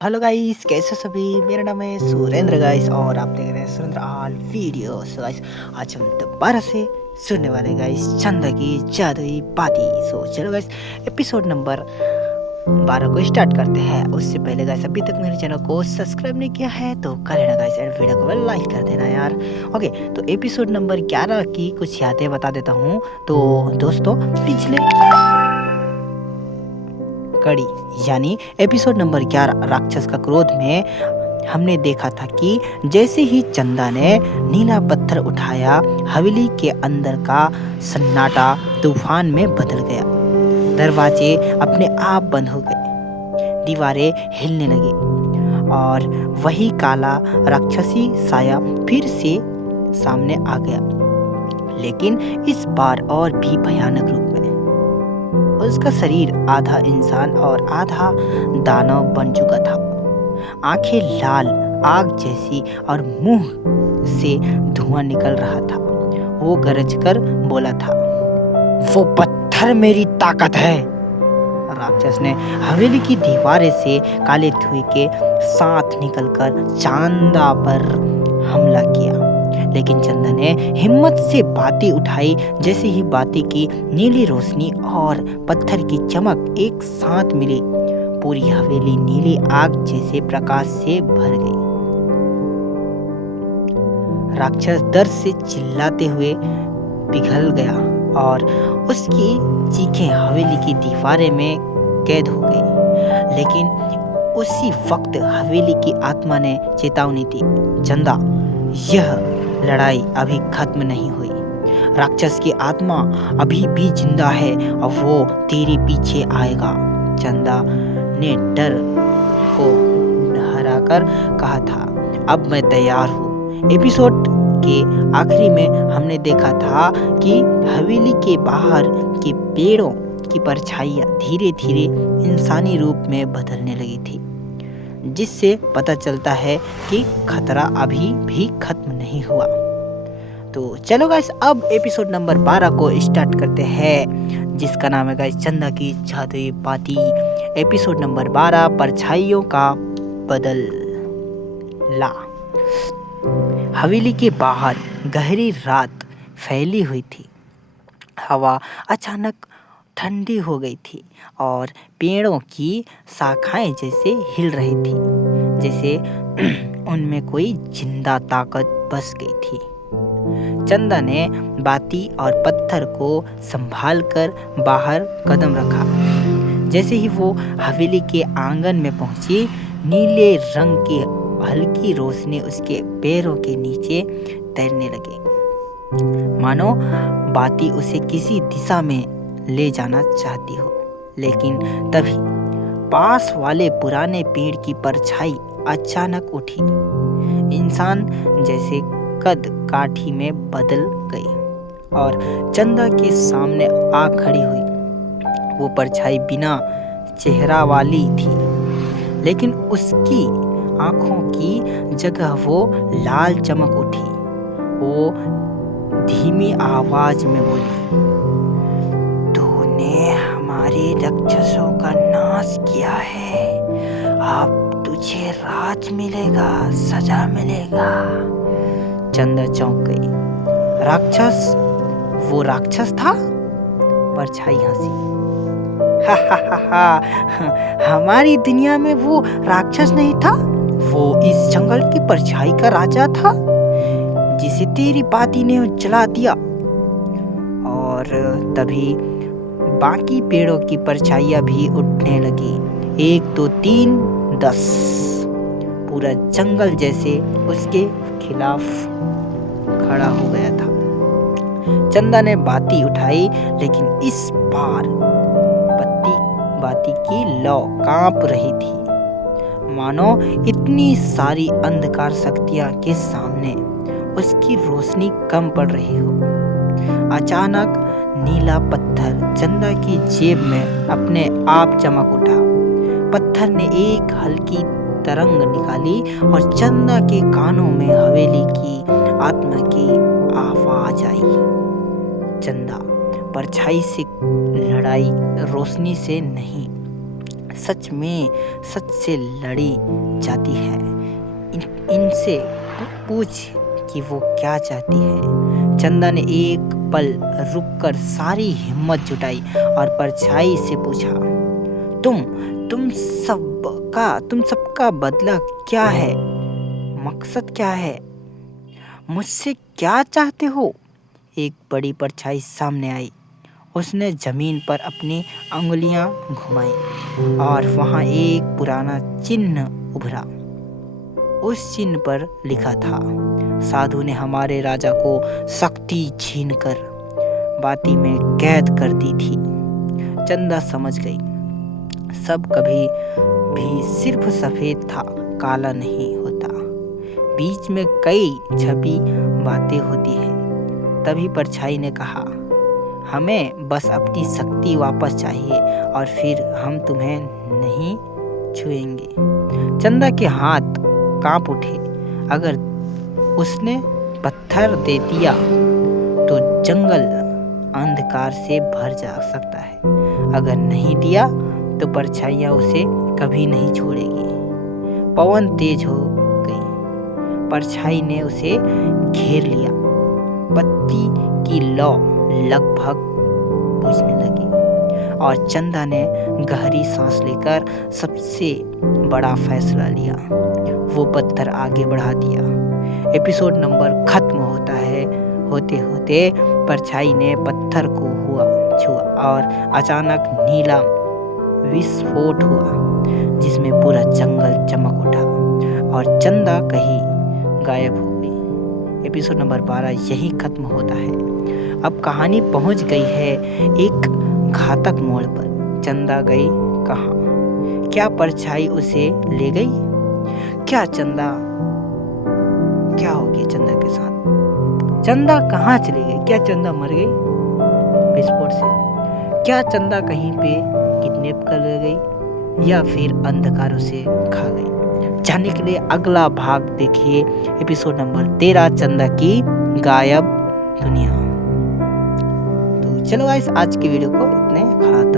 Hello guys, कैसे हो सभी। मेरा नाम है सुरेंद्र गाइस और आप देख रहे हैं सुरेंद्र ऑल वीडियोस। गाइस आज हम दोबारा से सुनने वाले गाइस चंदा की जादुई बाती। चलो गाइस एपिसोड नंबर 12 को स्टार्ट करते हैं। उससे पहले गाइस अभी तक मेरे चैनल को सब्सक्राइब नहीं किया है तो कर लेना गाइस एंड वीडियो को लाइक कर देना यार। ओके, तो एपिसोड नंबर 11 की कुछ यादें बता देता हूँ। तो दोस्तों, पिछले कड़ी यानी एपिसोड नंबर 11 राक्षस का क्रोध में हमने देखा था कि जैसे ही चंदा ने नीला पत्थर उठाया, हवेली के अंदर का सन्नाटा तूफान में बदल गया। दरवाजे अपने आप बंद हो गए, दीवारें हिलने लगी और वही काला राक्षसी साया फिर से सामने आ गया, लेकिन इस बार और भी भयानक रूप में। उसका शरीर आधा इंसान और आधा दानव बन चुका था। आंखें लाल आग जैसी और मुंह से धुआं निकल रहा था। वो गरज कर बोला था, वो पत्थर मेरी ताकत है। राक्षस ने हवेली की दीवारें से काले धुएं के साथ निकलकर चंदा पर हमला किया, लेकिन चंदा ने हिम्मत से बाती उठाई। जैसे ही बाती की नीली रोशनी और पत्थर की चमक एक साथ मिली, पूरी हवेली नीली आग जैसे प्रकाश से भर गई। राक्षस दर्द से चिल्लाते हुए पिघल गया और उसकी चीखें हवेली की दीवारें में कैद हो गई। लेकिन उसी वक्त हवेली की आत्मा ने चेतावनी दी, चंदा, यह लड़ाई अभी खत्म नहीं हुई। राक्षस की आत्मा अभी भी जिंदा है और वो तेरे पीछे आएगा। चंदा ने डर को हराकर कहा था, अब मैं तैयार हूँ। एपिसोड के आखिरी में हमने देखा था कि हवेली के बाहर के पेड़ों की परछाइयाँ धीरे धीरे इंसानी रूप में बदलने लगी थी, जिससे पता चलता है कि खतरा अभी भी खत्म नहीं हुआ। तो चलो गाइस, अब एपिसोड नंबर 12 को स्टार्ट करते हैं, जिसका नाम है गाइस चंदा की जादुई बाती। एपिसोड नंबर 12, परछाइयों का बदला। हवेली के बाहर गहरी रात फैली हुई थी। हवा अचानक ठंडी हो गई थी और पेड़ों की शाखाएं जैसे हिल रही थी, जैसे उनमें कोई जिंदा ताकत बस गई थी। चंदा ने बाती और पत्थर को संभालकर बाहर कदम रखा। जैसे ही वो हवेली के आंगन में पहुंची, नीले रंग की हल्की रोशनी उसके पैरों के नीचे तैरने लगी, मानो बाती उसे किसी दिशा में ले जाना चाहती हो। लेकिन तभी पास वाले पुराने पेड़ की परछाई अचानक उठी, इंसान जैसे कद काठी में बदल गई और चंदा के सामने आ खड़ी हुई। वो परछाई बिना चेहरा वाली थी, लेकिन उसकी आंखों की जगह वो लाल चमक उठी। वो धीमी आवाज में बोली, तूने हमारे राक्षसों का नाश किया है, अब तुझे राज मिलेगा, सजा मिलेगा। चंदा चौंक गई। राक्षस? वो राक्षस था? परछाई हंसी। हा हा हा हा, हमारी दुनिया में वो राक्षस नहीं था, वो इस जंगल की परछाई का राजा था, जिसे तेरी बाती ने जला दिया। और तभी बाकी पेड़ों की परछाइयाँ भी उठने लगी। 1 2 3 10। पूरा जंगल जैसे उसके खिलाफ खड़ा हो गया था। चंदा ने बाती उठाई, लेकिन इस बार बाती की लौ कांप रही थी, मानो इतनी सारी अंधकार शक्तियां के सामने उसकी रोशनी कम पड़ रही हो। अचानक नीला पत्थर चंदा की जेब में अपने आप चमक उठा। पत्थर ने एक हल्की तरंग निकाली और चंदा के कानों में हवेली की आत्मा की आवाज आई, चंदा, परछाई से लड़ाई रोशनी से नहीं, सच में सच से लड़ी जाती है। इनसे पूछ कि वो क्या चाहती है। चंदा ने एक पल रुककर सारी हिम्मत जुटाई और परछाई से पूछा, तुम सबका बदला क्या है? मकसद क्या है? मुझसे क्या चाहते हो? एक बड़ी परछाई सामने आई। उसने जमीन पर अपनी अंगुलियां घुमाई और वहां एक पुराना चिन्ह उभरा। उस चिन्ह पर लिखा था, साधु ने हमारे राजा को शक्ति छीनकर बाती में कैद कर दी थी। चंदा समझ गई, सब कभी भी सिर्फ सफेद था, काला नहीं होता। बीच में कई छपी बातें होती हैं। तभी परछाई ने कहा, हमें बस अपनी शक्ति वापस चाहिए और फिर हम तुम्हें नहीं छुएंगे। चंदा के हाथ कांप उठे। अगर उसने पत्थर दे दिया तो जंगल अंधकार से भर जा सकता है, अगर नहीं दिया तो परछाइयां उसे कभी नहीं छोड़ेगी। पवन तेज हो गई। परछाई ने उसे घेर लिया। बत्ती की लौ लगभग बुझने लगी और चंदा ने गहरी सांस लेकर सबसे बड़ा फैसला लिया। वो पत्थर आगे बढ़ा दिया। एपिसोड नंबर खत्म होता है। होते होते परछाई ने पत्थर को छुआ और अचानक नीला विस्फोट हुआ, जिसमें पूरा जंगल चमक उठा और चंदा कहीं गायब हो गई। एपिसोड नंबर 12 यही खत्म होता है। अब कहानी पहुंच गई है एक घातक मोड़ पर। चंदा गई कहाँ? क्या परछाई उसे ले गई? क्या होगी चंदा के साथ? चंदा कहाँ चली गई? क्या चंदा मर गई विस्फोट से? क्या चंदा कहीं पे किडनैप कर गई या फिर अंधकार उसे खा गई? जानने के लिए अगला भाग देखिए, एपिसोड नंबर 13, चंदा की गायब दुनिया। तो चलो गाइस, आज की वीडियो को इतने खत्म।